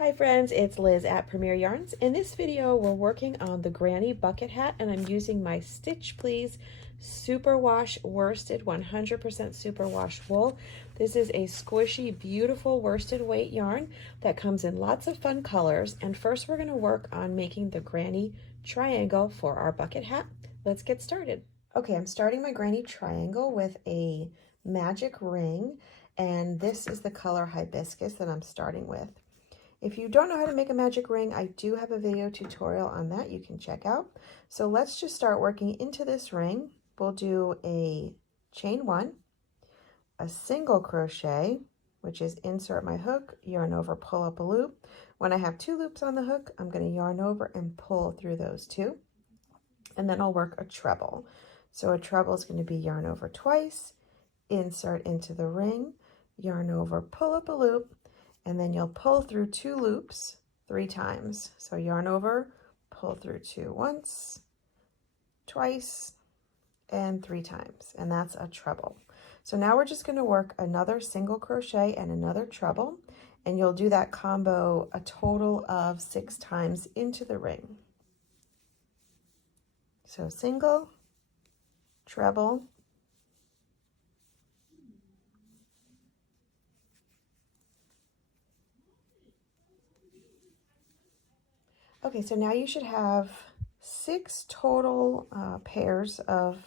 Hi friends, it's Liz at Premier Yarns. In this video, we're working on the granny bucket hat and I'm using my Stitch Please Superwash worsted 100% superwash wool. This is a squishy, beautiful worsted weight yarn that comes in lots of fun colors. And first we're gonna work on making the granny triangle for our bucket hat. Let's get started. Okay, I'm starting my granny triangle with a magic ring, and this is the color hibiscus that I'm starting with. If you don't know how to make a magic ring, I do have a video tutorial on that you can check out. So let's just start working into this ring. We'll do a chain one, a single crochet, which is insert my hook, yarn over, pull up a loop. When I have two loops on the hook, I'm going to yarn over and pull through those two. And then I'll work a treble. So a treble is going to be yarn over twice, insert into the ring, yarn over, pull up a loop, and then you'll pull through two loops 3 times. So yarn over, pull through 2 once, twice, and 3 times, and that's a treble. So now we're just going to work another single crochet and another treble, and you'll do that combo a total of 6 times into the ring. So single, treble, okay, so now you should have 6 total pairs of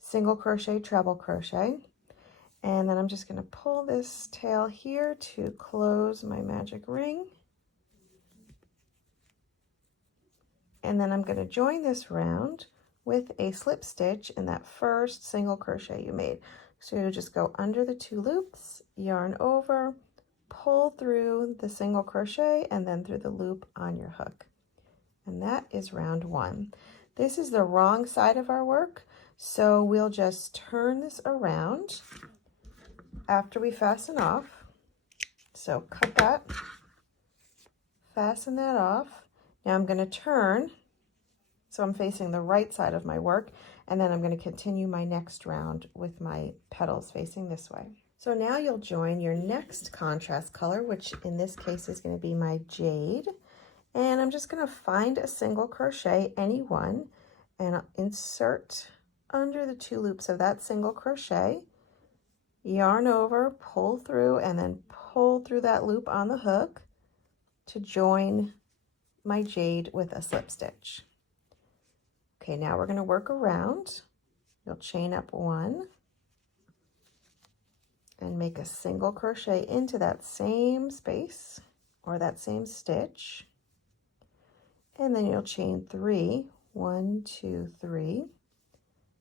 single crochet, treble crochet. And then I'm just going to pull this tail here to close my magic ring. And then I'm going to join this round with a slip stitch in that first single crochet you made. So you'll just go under the 2 loops, yarn over, pull through the single crochet, and then through the loop on your hook. And that is round 1. This is the wrong side of our work, so we'll just turn this around after we fasten off. So cut that, fasten that off. Now I'm going to turn, so I'm facing the right side of my work, and then I'm going to continue my next round with my petals facing this way. So now you'll join your next contrast color, which in this case is going to be my jade. And I'm just going to find a single crochet, any one, and I'll insert under the 2 loops of that single crochet, yarn over, pull through, and then pull through that loop on the hook to join my jade with a slip stitch. Okay, now we're going to work around. You'll chain up 1 and make a single crochet into that same space or that same stitch. And then you'll chain 3, 1, 2, 3.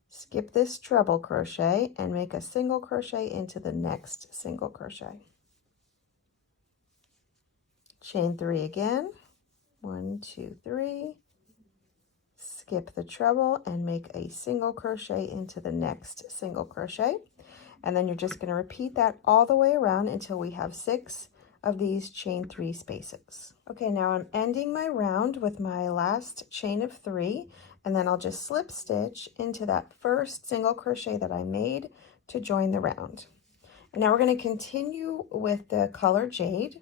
Skip this treble crochet and make a single crochet into the next single crochet. Chain 3 again, 1, 2, 3. Skip the treble and make a single crochet into the next single crochet. And then you're just going to repeat that all the way around until we have 6 of these chain 3 spaces. Okay, now I'm ending my round with my last chain of 3, and then I'll just slip stitch into that first single crochet that I made to join the round. And now we're going to continue with the color jade,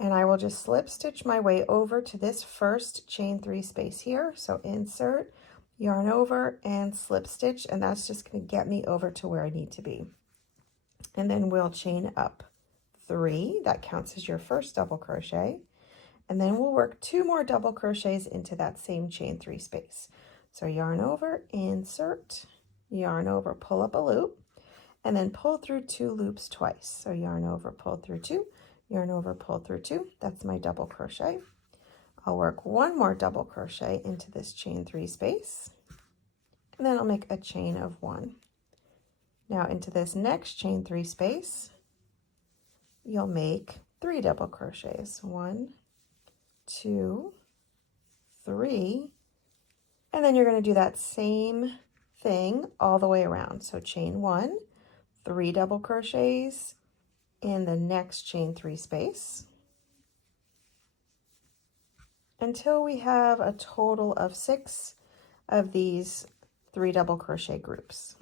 and I will just slip stitch my way over to this first chain 3 space here. So insert, yarn over, and slip stitch, and that's just going to get me over to where I need to be. And then we'll chain up 3, that counts as your first double crochet, and then we'll work 2 more double crochets into that same chain 3 space. So yarn over, insert, yarn over, pull up a loop, and then pull through 2 loops twice. So yarn over, pull through 2, yarn over, pull through 2. That's my double crochet. I'll work 1 more double crochet into this chain 3 space, and then I'll make a chain of 1. Now into this next chain 3 space, you'll make 3 double crochets. 1, 2, 3, and then you're going to do that same thing all the way around. So chain 1, 3 double crochets in the next chain 3 space until we have a total of 6 of these 3 double crochet groups.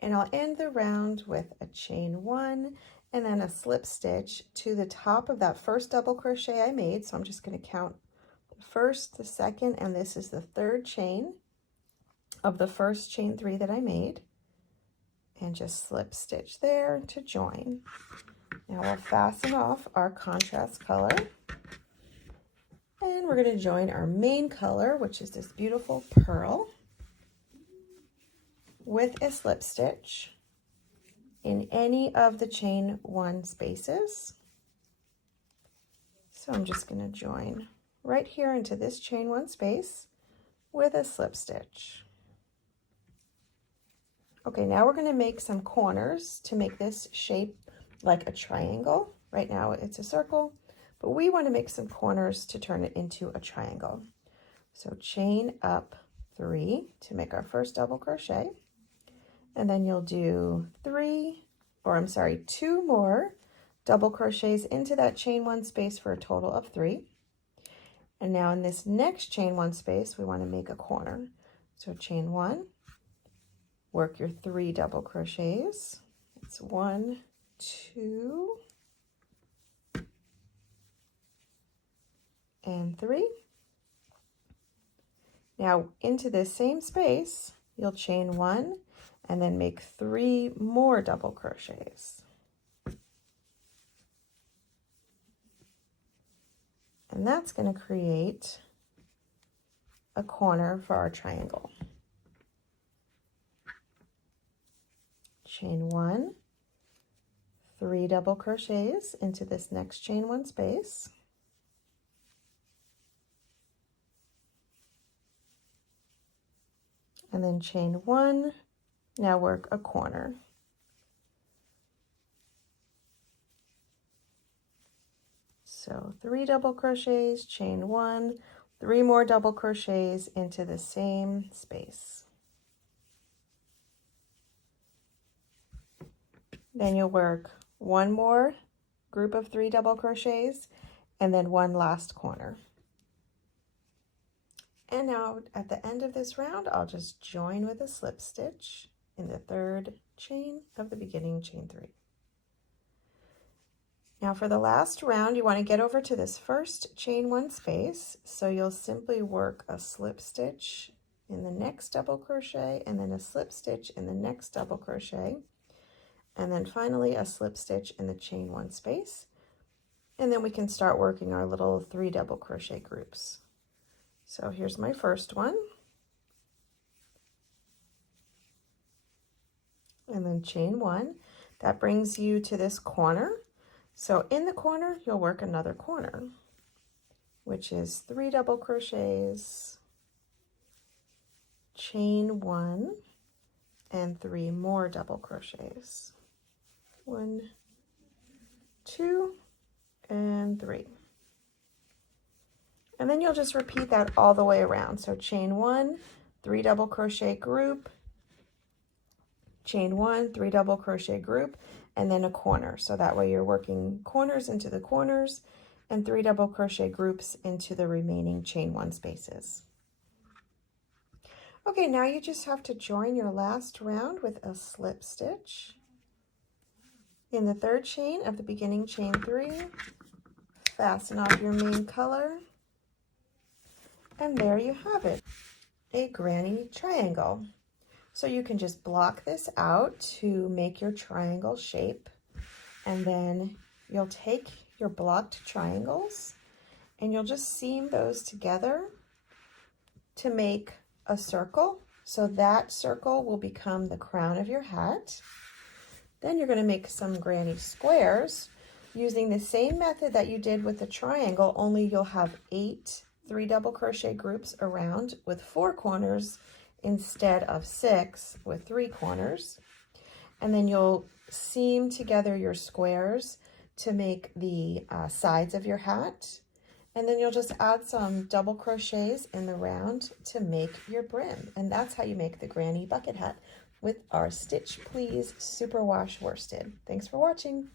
And I'll end the round with a chain 1 and then a slip stitch to the top of that first double crochet I made. So I'm just going to count the first, the second, and this is the third chain of the first chain 3 that I made, and just slip stitch there to join. Now we'll fasten off our contrast color, and we're going to join our main color, which is this beautiful pearl, with a slip stitch in any of the chain 1 spaces. So I'm just going to join right here into this chain 1 space with a slip stitch. Okay, now we're going to make some corners to make this shape like a triangle. Right now it's a circle, but we want to make some corners to turn it into a triangle. So chain up 3 to make our first double crochet, and then you'll do 2 more double crochets into that chain 1 space for a total of 3. And now in this next chain 1 space, we want to make a corner. So chain 1, work your 3 double crochets. It's 1, 2, and 3. Now into this same space, you'll chain 1 and then make 3 more double crochets. And that's going to create a corner for our triangle. Chain 1, 3 double crochets into this next chain 1 space. And then chain 1, now work a corner. So 3 double crochets, chain 1, 3 more double crochets into the same space. Then you'll work 1 more group of 3 double crochets and then 1 last corner. And now at the end of this round, I'll just join with a slip stitch in the 3rd chain of the beginning chain 3. Now for the last round, you want to get over to this first chain 1 space. So you'll simply work a slip stitch in the next double crochet and then a slip stitch in the next double crochet. And then finally a slip stitch in the chain 1 space. And then we can start working our little 3 double crochet groups. So here's my first one. And then chain 1. That brings you to this corner. So in the corner, you'll work another corner, which is 3 double crochets, chain 1, and 3 more double crochets. 1, 2, and 3. And then you'll just repeat that all the way around. So chain 1, 3 double crochet group, chain 1, 3 double crochet group, and then a corner. So that way you're working corners into the corners and 3 double crochet groups into the remaining chain 1 spaces. Okay, now you just have to join your last round with a slip stitch in the 3rd chain of the beginning chain 3. Fasten off your main color, and there you have it, a granny triangle. So you can just block this out to make your triangle shape, and then you'll take your blocked triangles and you'll just seam those together to make a circle. So that circle will become the crown of your hat. Then you're going to make some granny squares using the same method that you did with the triangle, only you'll have 8 3 double crochet groups around with 4 corners instead of 6 with 3 corners. And then you'll seam together your squares to make the sides of your hat. And then you'll just add some double crochets in the round to make your brim. And that's how you make the granny bucket hat with our Stitch Please Superwash worsted. Thanks for watching.